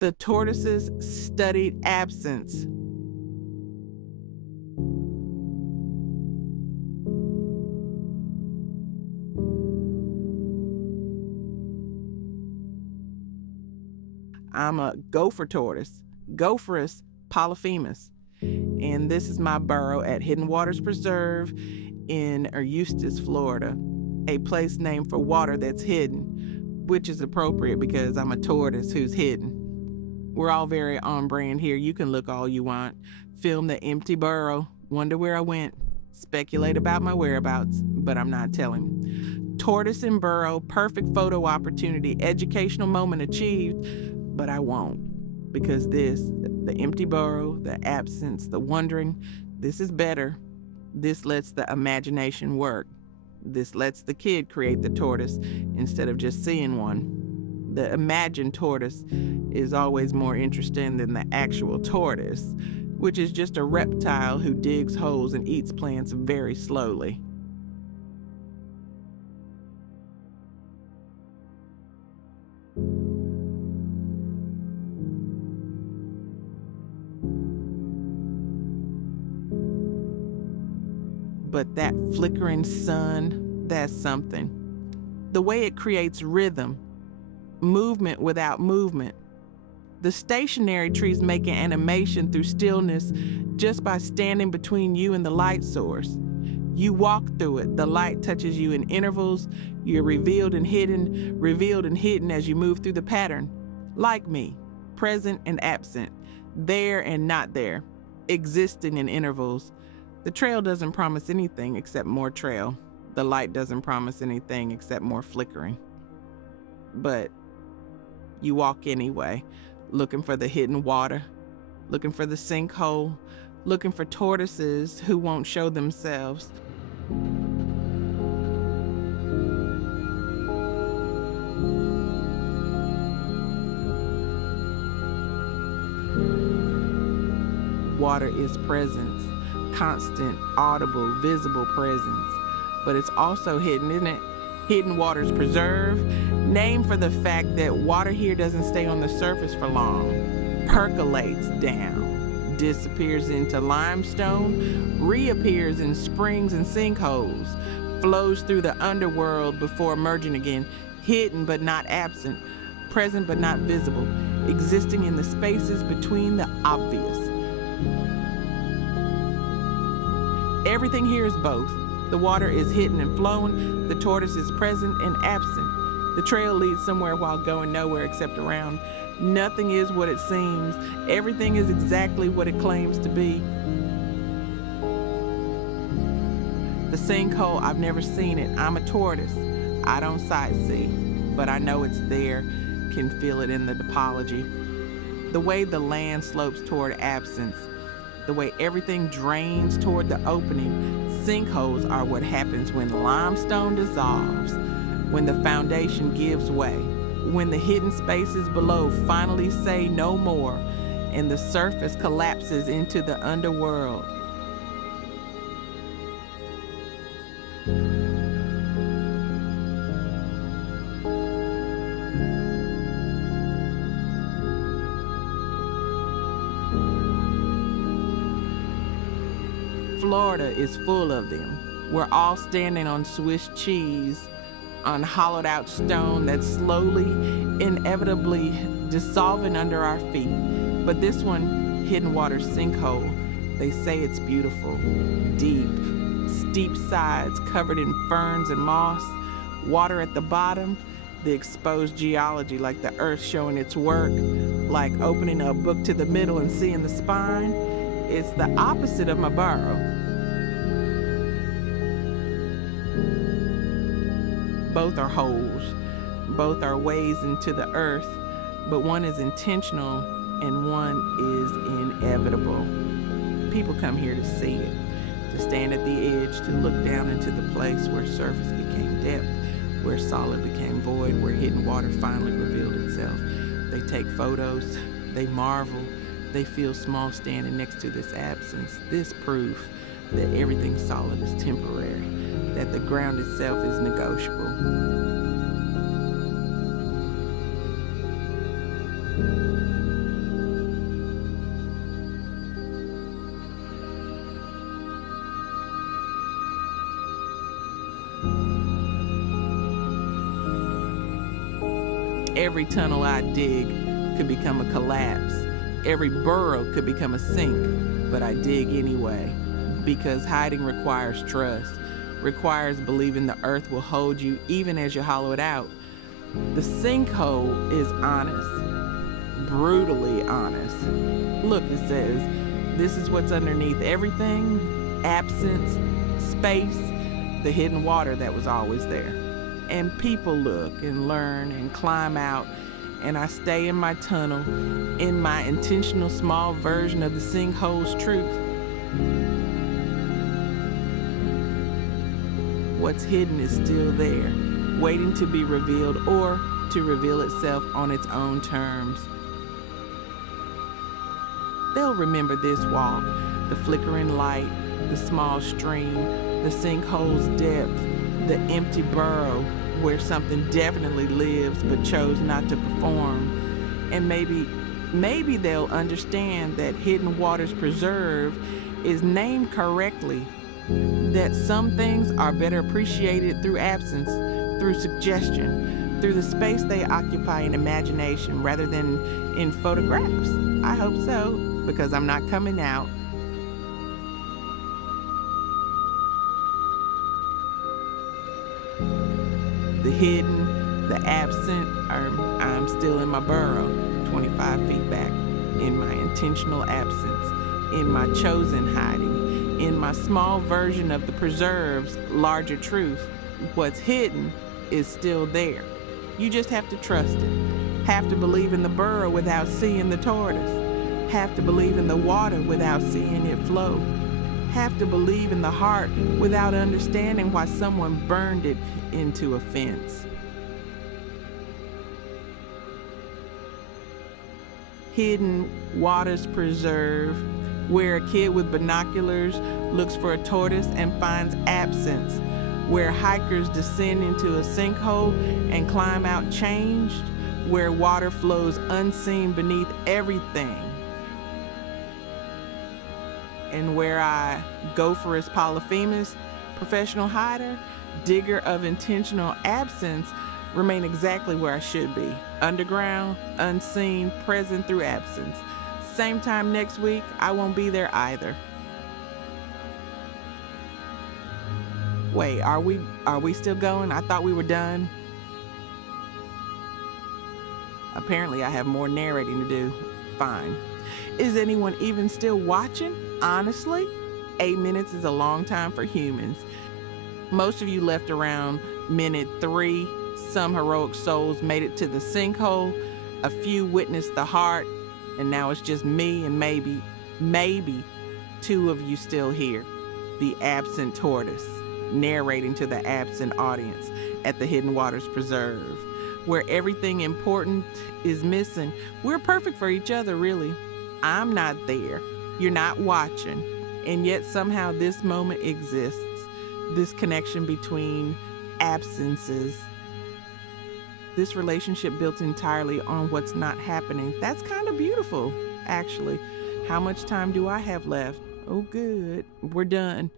The tortoise's studied absence. I'm a gopher tortoise, Gopherus Polyphemus, and this is my burrow at Hidden Waters Preserve in Eustis, Florida, a place named for water that's hidden, which is appropriate because I'm a tortoise who's hidden. We're all very on brand here. You can look all you want, film the empty burrow, wonder where I went, speculate about my whereabouts, but I'm not telling. Tortoise and burrow, perfect photo opportunity, educational moment achieved, but I won't, because this, the empty burrow, the absence, the wondering, this is better. This lets the imagination work. This lets the kid create the tortoise instead of just seeing one. The imagined tortoise is always more interesting than the actual tortoise, which is just a reptile who digs holes and eats plants very slowly. But that flickering sun, that's something. The way it creates rhythm, movement without movement. The stationary trees make an animation through stillness just by standing between you and the light source. You walk through it, the light touches you in intervals, you're revealed and hidden as you move through the pattern. Like me, present and absent, there and not there, existing in intervals. The trail doesn't promise anything except more trail. The light doesn't promise anything except more flickering. But you walk anyway, looking for the hidden water, looking for the sinkhole, looking for tortoises who won't show themselves. Water is presence, constant, audible, visible presence. But it's also hidden, isn't it? Hidden Waters Preserve, named for the fact that water here doesn't stay on the surface for long, percolates down, disappears into limestone, reappears in springs and sinkholes, flows through the underworld before emerging again, hidden but not absent, present but not visible, existing in the spaces between the obvious. Everything here is both. The water is hidden and flowing, the tortoise is present and absent. The trail leads somewhere while going nowhere except around. Nothing is what it seems. Everything is exactly what it claims to be. The sinkhole, I've never seen it. I'm a tortoise. I don't sightsee, but I know it's there, can feel it in the topology. The way the land slopes toward absence, the way everything drains toward the opening. Sinkholes are what happens when limestone dissolves, when the foundation gives way, when the hidden spaces below finally say no more, and the surface collapses into the underworld. Florida is full of them. We're all standing on Swiss cheese, on hollowed out stone that's slowly, inevitably dissolving under our feet. But this one, Hidden Water Sinkhole, they say it's beautiful, deep, steep sides covered in ferns and moss, water at the bottom, the exposed geology like the earth showing its work, like opening a book to the middle and seeing the spine. It's the opposite of my burrow. Both are holes, both are ways into the earth, but one is intentional and one is inevitable. People come here to see it, to stand at the edge, to look down into the place where surface became depth, where solid became void, where hidden water finally revealed itself. They take photos, they marvel, they feel small standing next to this absence, this proof that everything solid is temporary, that the ground itself is negotiable. Every tunnel I dig could become a collapse. Every burrow could become a sink, but I dig anyway, because hiding requires trust, requires believing the earth will hold you even as you hollow it out. The sinkhole is honest, brutally honest. Look, it says, this is what's underneath everything: absence, space, the hidden water that was always there. And people look and learn and climb out, and I stay in my tunnel, in my intentional small version of the sinkhole's truth. What's hidden is still there, waiting to be revealed or to reveal itself on its own terms. They'll remember this walk, the flickering light, the small stream, the sinkhole's depth, the empty burrow where something definitely lives but chose not to perform. And maybe they'll understand that Hidden Waters Preserve is named correctly, that some things are better appreciated through absence, through suggestion, through the space they occupy in imagination rather than in photographs. I hope so, because I'm not coming out. The hidden, the absent, I'm still in my burrow, 25 feet back, in my intentional absence, in my chosen hiding, in my small version of the preserve's larger truth. What's hidden is still there. You just have to trust it. Have to believe in the burrow without seeing the tortoise. Have to believe in the water without seeing it flow. Have to believe in the heart without understanding why someone burned it into a fence. Hidden Waters Preserve, where a kid with binoculars looks for a tortoise and finds absence, where hikers descend into a sinkhole and climb out changed, where water flows unseen beneath everything, and where I, Gopherus Polyphemus, professional hider, digger of intentional absence, remain exactly where I should be, underground, unseen, present through absence. Same time next week, I won't be there either. Wait, are we still going? I thought we were done. Apparently I have more narrating to do. Fine. Is anyone even still watching? Honestly, 8 minutes is a long time for humans. Most of you left around minute 3. Some heroic souls made it to the sinkhole. A few witnessed the heart. And now it's just me and maybe 2 of you still here. The absent tortoise, narrating to the absent audience at the Hidden Waters Preserve, where everything important is missing. We're perfect for each other, really. I'm not there. You're not watching. And yet somehow this moment exists. This connection between absences. This relationship built entirely on what's not happening. That's kind of beautiful, actually. How much time do I have left? Oh, good. We're done.